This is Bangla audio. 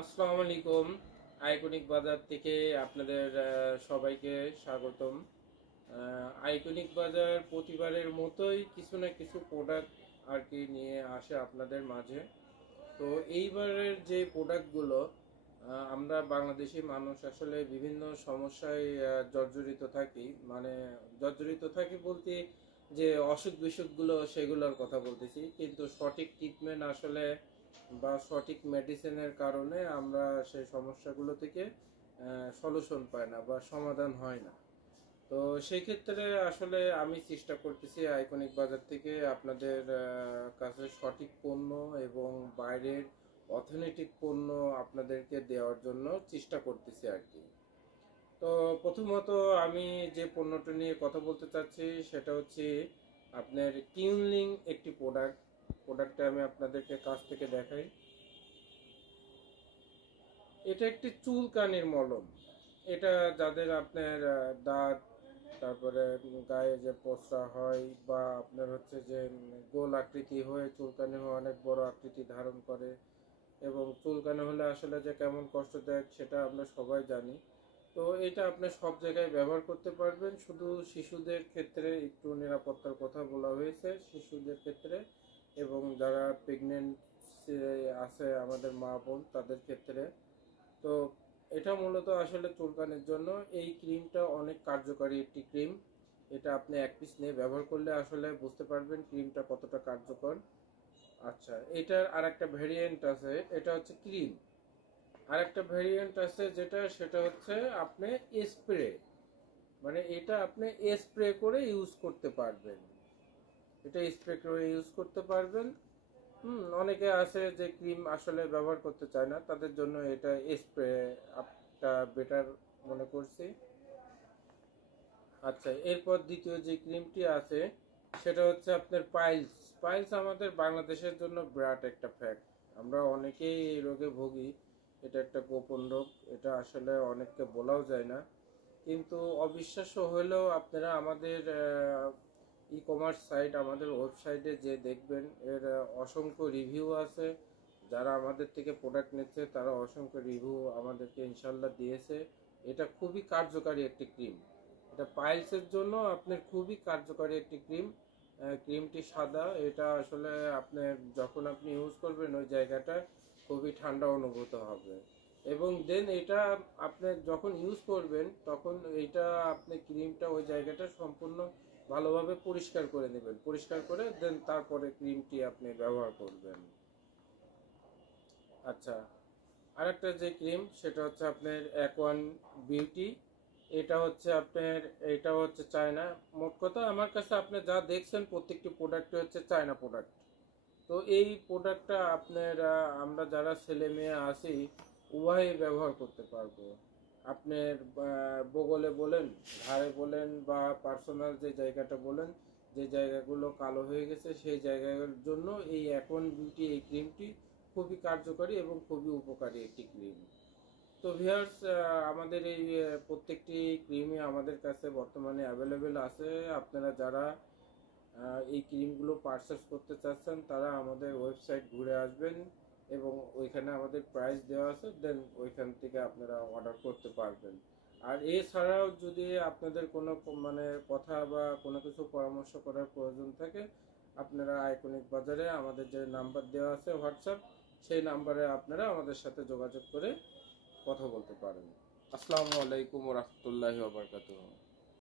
আসসালামু আলাইকুম। আইকনিক বাজার থেকে আপনাদের সবাইকে স্বাগতম। আইকনিক বাজার প্রতিবারের মতোই কিছু না কিছু প্রোডাক্ট আর কি নিয়ে আসে আপনাদের মাঝে। তো এইবারের যে প্রোডাক্টগুলো, আমরা বাংলাদেশি মানুষ আসলে বিভিন্ন সমস্যায় জর্জরিত থাকি। মানে জর্জরিত থাকি বলতে যে অসুখ বিসুখগুলো সেগুলোর কথা বলতেছি, কিন্তু সঠিক ট্রিটমেন্ট আসলে বা সঠিক মেডিসিনের কারণে আমরা সেই সমস্যাগুলো থেকে সলিউশন পাই না বা সমাধান হয় না। তো সেই ক্ষেত্রে আসলে আমি চেষ্টা করতেছি আইকনিক বাজার থেকে আপনাদের কাছে সঠিক পণ্য এবং বাইরের অথেন্টিক পণ্য আপনাদেরকে দেওয়ার জন্য চেষ্টা করতেছি আর কি। তো প্রথমত আমি যে পণ্যটা নিয়ে কথা বলতে চাচ্ছি সেটা হচ্ছে আপনার কিউনলিং একটি প্রোডাক্টটা আমি আপনাদেরকে কাছ থেকে দেখাই। এটা একটি চুলকানির মলম। এটা যাদের আপনার দাঁত, তারপরে গায়ে যে পচা হয় বা আপনার হচ্ছে যে গোল আকৃতি হয়ে চুলকানি হয়ে অনেক বড় আকৃতি ধারণ করে, এবং চুলকানি হলে আসলে যে কেমন কষ্টদায়ক সেটা আমরা সবাই জানি। তো এটা আপনি সব জায়গায় ব্যবহার করতে পারবেন, শুধু শিশুদের ক্ষেত্রে একটু নিরাপত্তার কথা বলা হয়েছে, শিশুদের ক্ষেত্রে এবং যারা প্রেগনেন্ট আছে আমাদের মা বোন তাদের ক্ষেত্রে। তো এটা মূলত আসলে চুলকানির জন্য এই ক্রিমটা অনেক কার্যকারী একটি ক্রিম। এটা আপনি এক পিস নিয়ে ব্যবহার করলে আসলে বুঝতে পারবেন ক্রিমটা কতটা কার্যকর। আচ্ছা, এটার আরেকটা ভেরিয়েন্ট আছে, এটা হচ্ছে ক্রিম। আরেকটা ভেরিয়েন্ট আছে সেটা হচ্ছে আপনি স্প্রে, মানে এটা আপনি স্প্রে করে ইউজ করতে পারবেন। এটা স্প্রে করে ইউজ করতে পারবেন। অনেকে আছে যে ক্রিম আসলে ব্যবহার করতে চায় না, তাদের জন্য এটা স্প্রে একটা বেটার মনে করছি। আচ্ছা, এরপর দ্বিতীয় যে ক্রিমটি আছে সেটা হচ্ছে আপনার পাইলস। পাইলস আমাদের বাংলাদেশের জন্য বিরাট একটা ফ্যাক্ট। আমরা অনেকেই এই রোগে ভুগি। এটা একটা গোপন রোগ, এটা আসলে অনেককে বলাও যায় না। কিন্তু অবিশ্বাস্য হলেও আপনারা আমাদের ই কমার্স সাইট, আমাদের ওয়েবসাইটে যে দেখবেন এর অসংখ্য রিভিউ আছে। যারা আমাদের থেকে প্রোডাক্ট নিচ্ছে তারা অসংখ্য রিভিউ আমাদেরকে ইনশাল্লাহ দিয়েছে। এটা খুবই কার্যকারী একটি ক্রিম। এটা পাইলসের জন্য আপনার খুবই কার্যকারী একটি ক্রিম। ক্রিমটি সাদা, এটা আসলে আপনি যখন আপনি ইউজ করবেন ওই জায়গাটা খুবই ঠান্ডা অনুভূত হবে। এবং দেন এটা আপনি যখন ইউজ করবেন তখন এইটা আপনি ক্রিমটা ওই জায়গাটা সম্পূর্ণ ভালোভাবে পরিষ্কার করে নেবেন, পরিষ্কার করে দেন তারপরে ক্রিমটি আপনি ব্যবহার করবেন। আচ্ছা, আরেকটা যে ক্রিম সেটা হচ্ছে আপনার অ্যাকোয়ান বিউটি। এটা হচ্ছে আপনার, এটা হচ্ছে চায়না। মোট কথা আমার কাছে আপনি যা দেখছেন প্রত্যেকটি প্রোডাক্টই হচ্ছে চায়না প্রোডাক্ট। তো এই প্রোডাক্টটা আপনার আমরা যারা ছেলে মেয়ে আছি উভয়ই ব্যবহার করতে পারবো। আপনার বগলে বলেন, ঘাড়ে বলেন বা পার্সোনাল যে জায়গাটা বলেন, যে জায়গাগুলো কালো হয়ে গেছে সেই জায়গার জন্য এই অ্যাকন বিউটি এই ক্রিমটি খুবই কার্যকরী এবং খুবই উপকারী একটি ক্রিম। তো ভিউয়ার্স, আমাদের এই প্রত্যেকটি ক্রিমই আমাদের কাছে বর্তমানে অ্যাভেলেবেল আছে। আপনারা যারা এই ক্রিমগুলো পারচেস করতে চাচ্ছেন তারা আমাদের ওয়েবসাইট ঘুরে আসবেন এবং ওইখানে আমাদের প্রাইস দেওয়া আছে, দেন ওইখান থেকে আপনারা অর্ডার করতে পারবেন। আর এছাড়াও যদি আপনাদের কোনো মানে কথা বা কোনো কিছু পরামর্শ করার প্রয়োজন থাকে, আপনারা আইকনিক বাজারে আমাদের যে নাম্বার দেওয়া আছে হোয়াটসঅ্যাপ, সেই নাম্বারে আপনারা আমাদের সাথে যোগাযোগ করে কথা বলতে পারেন। আসসালামু আলাইকুম ওয়া রাহমাতুল্লাহি ওয়া বারাকাতুহু।